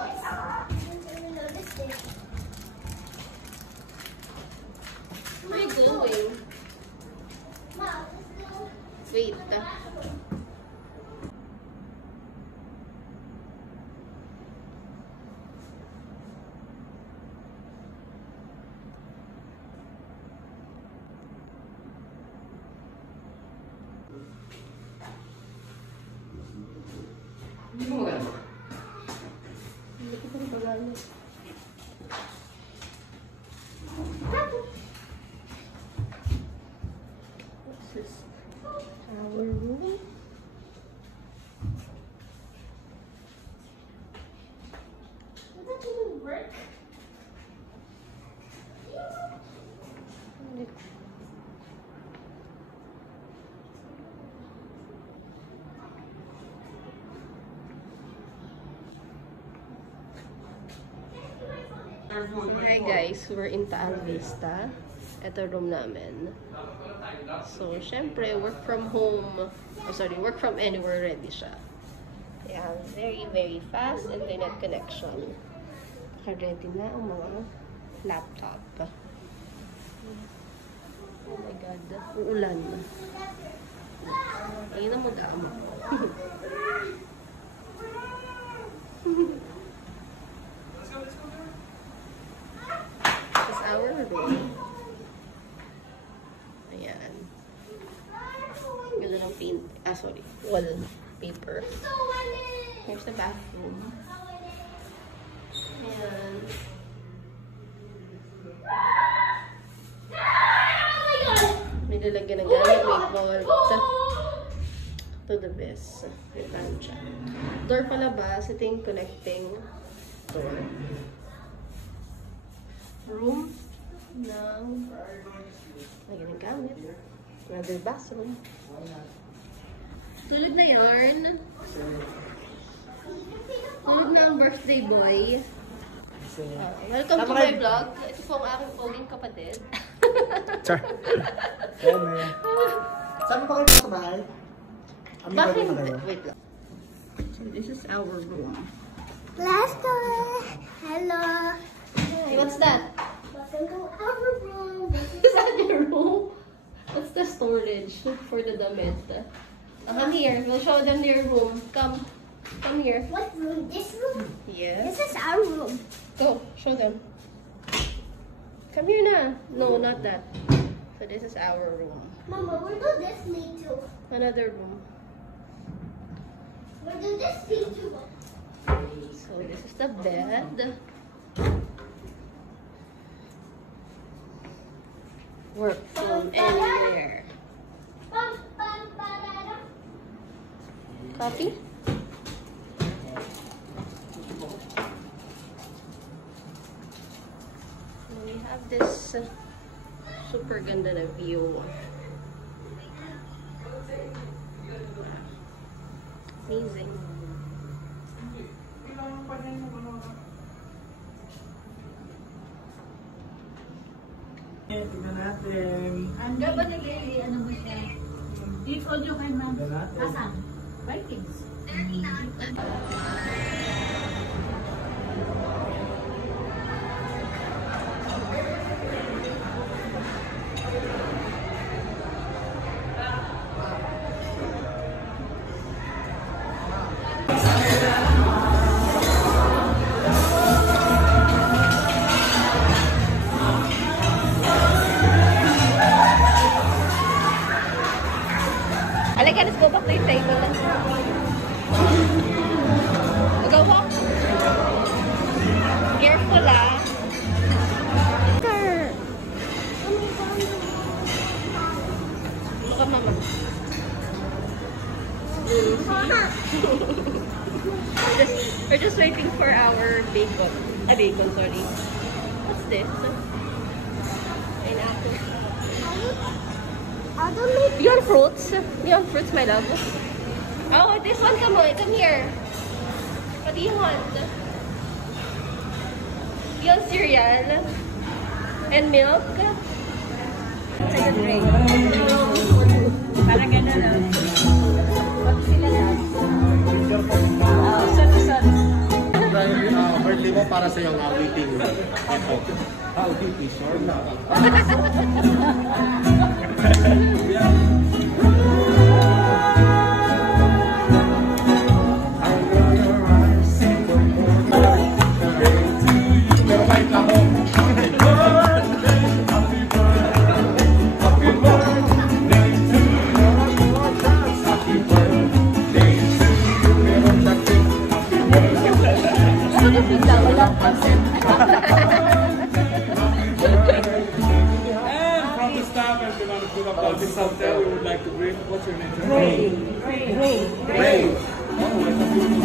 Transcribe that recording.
Where are you going? Wait. This is our room. Does that even work? Hi guys, we're in Taal Vista. Ito room namin. So, syempre, work from home. Oh, sorry, work from anywhere ready siya. They have very fast internet connection. Ready na ang mga laptop. Oh my god, uulan. Ayun na mo damo. This is our room. Ayan. Ganda ng paint. Ah, sorry. Wallpaper. Here's the bathroom. Ayan. May lalagyan ng gamit. May vault. To the best. May plancha. Door palabas. Ito yung connecting door. Room ng lagyan ng gamit. Another bathroom. Tulog na yarn. Tulog na ang birthday boy. Welcome to my vlog. Ito po ang aking poging kapatid. Char. Saan pa kayo sa bahay? Bakit? Wait lang. So this is our room. Blaster! Hello! Hey, what's that? Welcome to our room. Is that your room? What's the storage for the damit? Come here. We'll show them your room. Come here. What room? This room? Yes. This is our room. Go. Show them. Come here na. No, not that. So this is our room. Mama, where do this lead to? Another room. Where do this lead to? So this is the bed. Work from anywhere. Copy? We have this super ganda na view. Amazing. Tignan natin. Ang gaba ni Lily, ano mo siya? I-fold nyo kay ma'am. Asan? Vikings. Alika, let's go back to your table. Go walk. Careful, ah. Look at mama. We're just waiting for our bacon. Bacon, sorry. What's this? Pineapple. Beyond fruits? Beyond fruits, my love. Oh, this one, come on, come here. What do you want? Beyond cereal and milk. Second grade. Parang gano'n, no? Pag sila lang. Sorry. para sa iyo ang awiting ito. Awiting, sorry. This hotel we would like to bring. What's your name? Ray. Ray. Oh, that's a beautiful